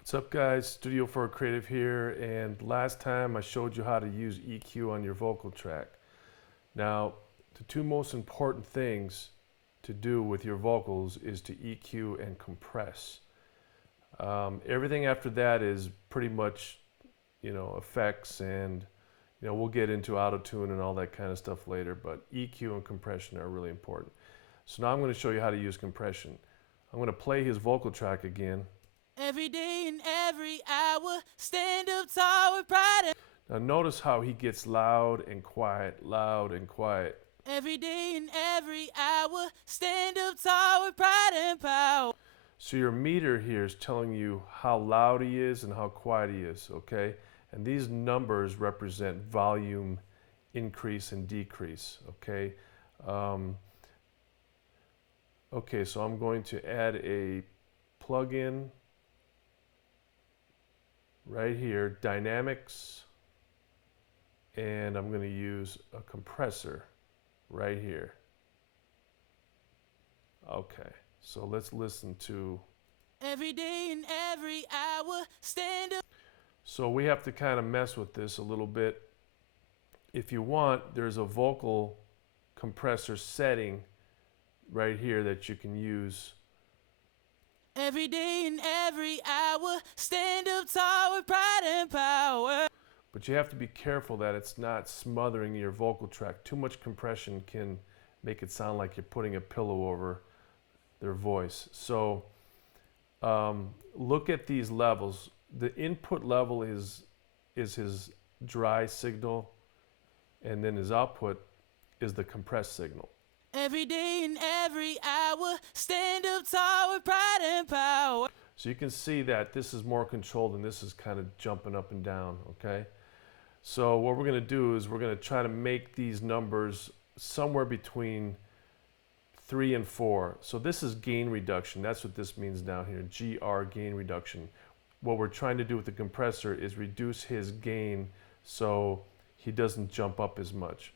What's up guys, Studio for Creative here, and last time I showed you how to use EQ on your vocal track. Now, the two most important things to do with your vocals is to EQ and compress. Everything after that is pretty much, effects, and we'll get into auto-tune and all that kind of stuff later, but EQ and compression are really important. So now I'm going to show you how to use compression. I'm going to play his vocal track again. Every day and every hour, stand up tall with pride. Now notice how he gets loud and quiet, loud and quiet. Every day and every hour, stand up tall with pride and power. So your meter here is telling you how loud he is and how quiet he is, okay? And these numbers represent volume increase and decrease, okay? Okay, so I'm going to add a plug-in right here, dynamics, and I'm going to use a compressor right here. Okay, so let's listen to every day and every hour, stand up. So we have to kind of mess with this a little bit. If you want, there's a vocal compressor setting right here that you can use. Every day and every hour, stand up tall with pride and power. But you have to be careful that it's not smothering your vocal track. Too much compression can make it sound like you're putting a pillow over their voice. So look at these levels. The input level is his dry signal, and then his output is the compressed signal. Every day and every hour, stand up tall with pride and power. So you can see that this is more controlled and this is kind of jumping up and down, okay? So what we're going to do is we're going to try to make these numbers somewhere between 3 and 4. So this is gain reduction. That's what this means down here, GR, gain reduction. What we're trying to do with the compressor is reduce his gain so he doesn't jump up as much.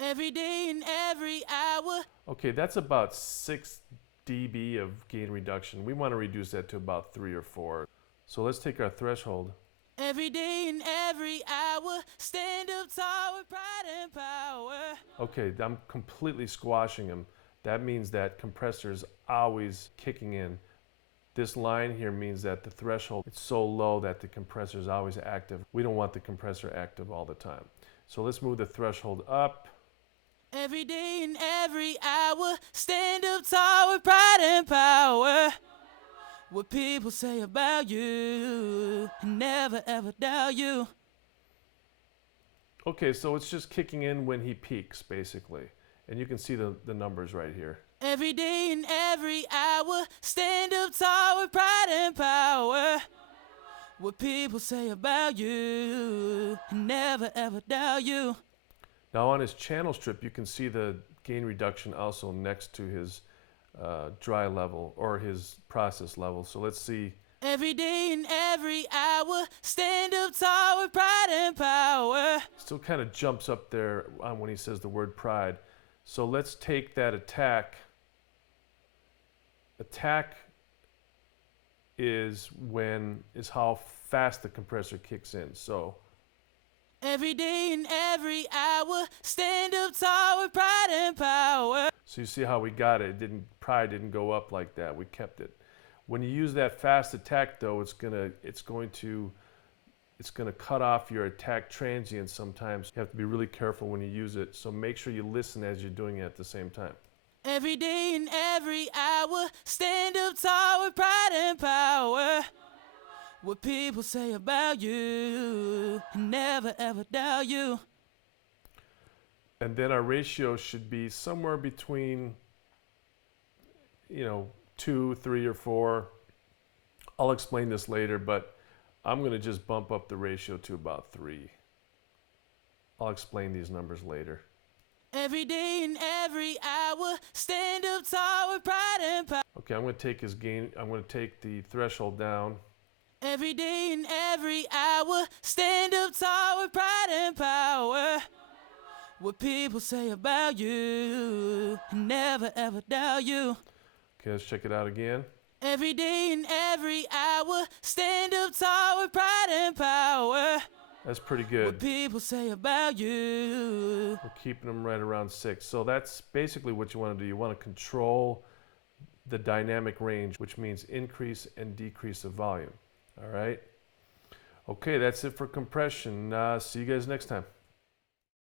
Every day and every hour. Okay, that's about 6 dB of gain reduction. We want to reduce that to about 3 or 4. So let's take our threshold. Every day and every hour, stand up tall with pride and power. Okay, I'm completely squashing him. That means that compressor is always kicking in. This line here means that the threshold is so low that the compressor is always active. We don't want the compressor active all the time. So let's move the threshold up. Every day and every hour, stand up tall with pride and power. What people say about you, never ever doubt you. Okay, so it's just kicking in when he peaks, basically. And you can see the numbers right here. Every day and every hour, stand up tall with pride and power. What people say about you, never ever doubt you. Now on his channel strip, you can see the gain reduction also next to his dry level or his process level. So let's see. Every day and every hour, stand up tall with pride and power. Still kind of jumps up there on when he says the word pride. So let's take that attack. Attack is how fast the compressor kicks in. So every day and every hour, stand up tall with pride and power. So you see how we got it. Pride didn't go up like that. We kept it. When you use that fast attack, though, it's gonna cut off your attack transient sometimes. You have to be really careful when you use it. So make sure you listen as you're doing it at the same time. Every day and every hour, stand up tall with pride and power. What people say about you, never ever doubt you. And then our ratio should be somewhere between, 2, 3, or 4. I'll explain this later, but I'm going to just bump up the ratio to about 3. I'll explain these numbers later. Every day and every hour, stand up tall with pride and power. Okay, I'm going to take his gain. I'm going to take the threshold down. Every day and every hour, stand up tall with pride and power. What people say about you, never ever doubt you. Okay, let's check it out again. Every day and every hour, stand up tall with pride and power. That's pretty What good. people say about you. We're keeping them right around 6. So that's basically what you want to do. You want to control the dynamic range, which means increase and decrease of volume. All right? Okay, that's it for compression. See you guys next time.